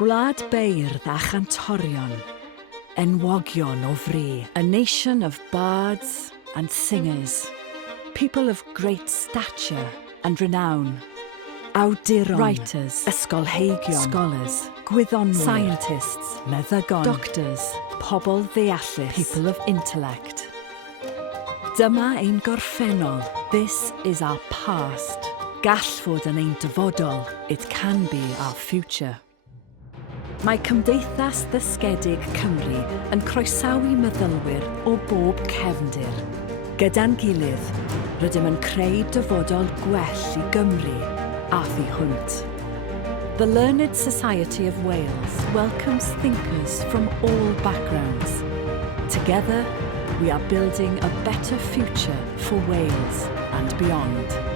Gwlad beirdd a chantorion, enwogion o fri, a nation of bards and singers, people of great stature and renown, awduron, writers, ysgolheigion, scholars, gwyddonwyr, scientists, meddygon, doctors, pobl ddeallus, people of intellect. Dyma ein gorffennol. This is our past. Gall fod yn ein dyfodol. It can be our future. Mae Cymdeithas Ddysgedig Cymru yn croesawu meddylwyr o bob cefndir. Gyda'n gilydd, rydym yn creu dyfodol gwell i Gymru a thu hwnt. The Learned Society of Wales welcomes thinkers from all backgrounds. Together, we are building a better future for Wales and beyond.